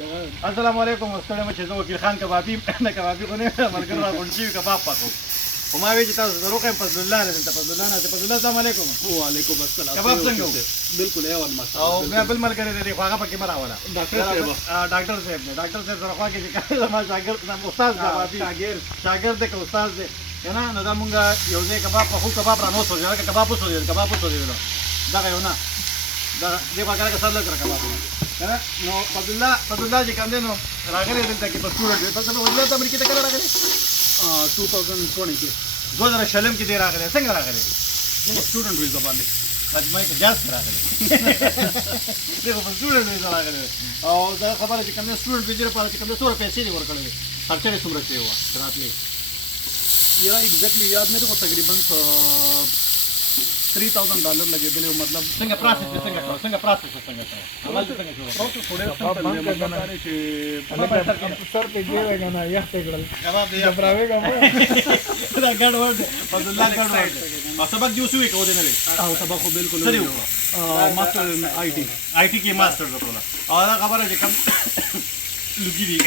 अस्सलाम वालेकुम ستړي مې چې زه وکیل خان کبابي نه کبابي خو نه ملګرو راغونډ شوي کباب پاکو خو ما وی چې تاسو د روغې فضل الله نه دلته فضل الله نه فضل الله السلام علیکم وعلیکم السلام کباب څنګه و بالکل ایوان ماشاءالله او بیا بل ملګری دی خو هغه پکې مراوله ډاکټر صاحب نه ډاکټر صاحب سره خوا کې چې ما شاګرد نام استاد کبابي شاګرد دی که استاد دی کنه نو دا مونږ یو ځای کباب خو کباب را نو سوځي هغه کباب وسوځي کباب وسوځي دا یو نه دا دې پکاره سره لګره کباب نو فضل الله چې کوم دی نو راغلی دلته کې په سټوډنټ دی تاسو په ولادت امریکا ته کله راغلی 2020 کې 2000 کې دی راغلی څنګه راغلی سټوډنټ ویزا باندې راځمای کې جاز راغلی دغه په سټوډنټ ویزا راغلی او دا خبره چې کوم دی سټوډنټ ویزا لپاره چې کوم دی څوره پیسې دی ورکړل خرچه یې څومره شوی و راتلې یا ایگزیکټلی یاد نه کو تقریبا $3000 لګیدل مطلب څنګه پروسس څنګه څنګه عمل څنګه شو پروسس ډېر سمپل دی مطلب دا چې سر په دی وګنا یخ تګړل کباب دی براوي کوم دا ګډ ورډ فضل الله ګډ ورډ او سبق جو شوی کو دی نه او سبق خو بالکل ماستر ان آی ټي کې ماستر وکړه او دا خبره چې کوم لګي دی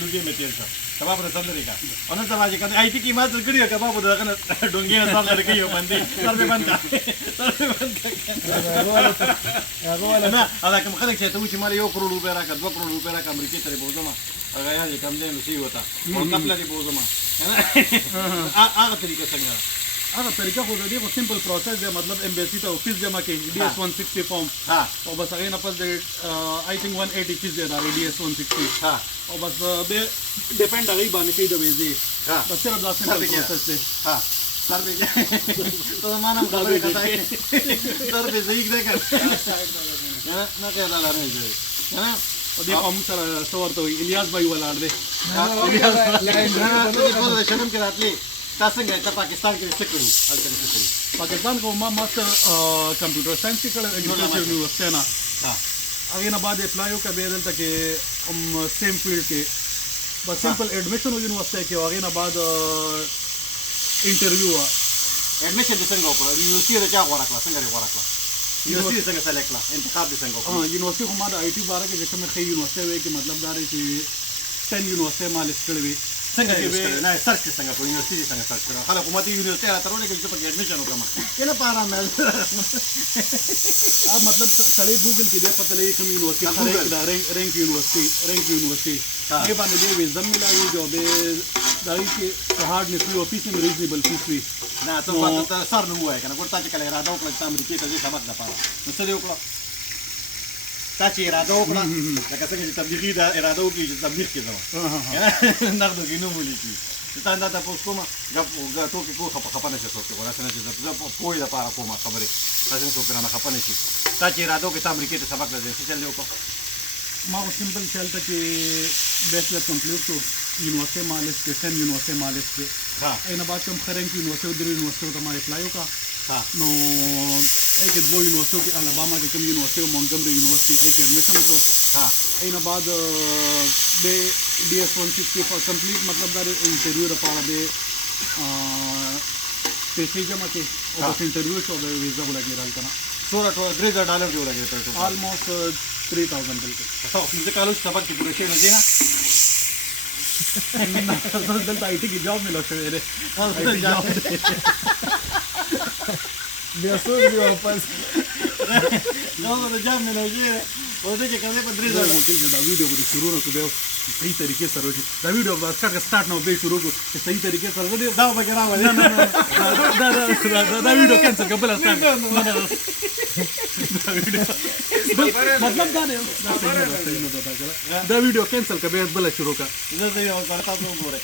لګي مې تیر څه کباب نه سم لري کا او نن سبا چې کوم آی ټي کې ماستر کړی کباب دغه ډونګي نه سم لري یو باندې سر به باندې نه هغه کوم خلک چې ته و چې مال 1 کروڑ روپیا راکړه 2 کروڑ روپیا راکړه امریکای ته بوزما هغه یې کم دی نو سی وتا او خپل دی بوزما هغه طریقه څنګه هغه طریقه خو د دې خو سمپل پروسس دی مطلب امبیسی ته فیس جمع کوي ډي اس 160 فارم او بس هغه نه پس د آی تھنک 180 فیس دی دا ډي اس 160 او بس به ډیپند هغه باندې کوي د ویزه بس صرف دا سمپل پروسس دی سر به تو معنا خبره کوي سر به زیګ ده کړ نه کېدا لاره دی نه او دې قوم سره څورته وي الیاس بھائی ولاړ دی الیاس په شنم کې راتلی تاسو څنګه ته پاکستان کې څه کړو پاکستان کو ما ماستر کمپیوټر ساينس کې کړل اګریکلچر یونیورسيټي نه هغه نه بعد اپلای وکړ به دلته کې سیم فیلډ کې بس سمپل ایڈمیشن یونیورسيټي کې هغه نه بعد انټرویو ایڈمیشن څنګه وکړ یونیورسيټي ته چا غوړه کړ څنګه غوړه کړ یونیورسيټي څنګه سلیکټ کړ انتخاب دې څنګه وکړ یونیورسيټي خو ما د آی ټي باره کې کومه خې یونیورسيټي وای کې مطلب دا دی چې 10 یونیورسيټي مال استړوي څنګه کې نه سرچ څنګه په یونیورسيټي څنګه سرچ کړو خلک حکومتي یونیورسيټي راته ورولې چې په ایڈمیشن وکړم کنه پاره مې مطلب سړی ګوګل کې دې پته لګي کوم یونیورسيټي دا رینک یونیورسيټي ये बाने दे वे जम मिलावी जो बे दाई के हार्ड ने फ्री ऑफिस में रीजनेबल फीस हुई ना तो बात तो सर न हुआ है kana कोटा चले इरादा वकला अमेरिका ته سبق د پاره نو څه دی وکړه تا چې اراده وکړه لکه څنګه چې تبلیغي دا اراده وکړي چې تبلیغ کې ځو نقد کې نو مولي کی ته دا تاسو کومه غا ټوکی کو خپنه څه څه ورته نه چې زه پوي د پاره کومه خبره تاسو څه کنه خپنه شي تا چې اراده وکړه امریکا ته سبق لږه څه چل وکړه ما सिंपल चलता कि बैचलर कंप्लीट तो यूनिवर्सिटी मालिस के सेम यूनिवर्सिटी मालिस के इन बात हम खरें की यूनिवर्सिटी उधर यूनिवर्सिटी तो हमारे अप्लाई होगा नो एक दो यूनिवर्सिटी की अलाबामा की कम यूनिवर्सिटी मॉन्टगोमरी यूनिवर्सिटी एक एडमिशन तो इन बाद बे DS 160 फॉर कंप्लीट मतलब दार इंटरव्यू रफा बे पैसे जमा के और बस इंटरव्यू शो बे वीज़ा को लगे डाल करना $3,000 जो लगे तो ऑलमोस्ट 3000 बिल्कुल तो मुझे कॉलेज सबक की पूरे शेयर लगे ना दलता आईटी की जॉब मिला सवेरे बेसुर भी वापस जॉब मिला ये और देखिए करने पर 3000 मुश्किल से वीडियो को शुरू ना को सही तरीके से रोज दा वीडियो स्टार्ट ना बे शुरू को सही तरीके से वीडियो दाव वगैरह वाले दा वीडियो कैंसिल कर पहले स्टार्ट मतलब गाने दा वीडियो कैंसिल कर बे बला शुरू का इधर से करता तो बोल रहे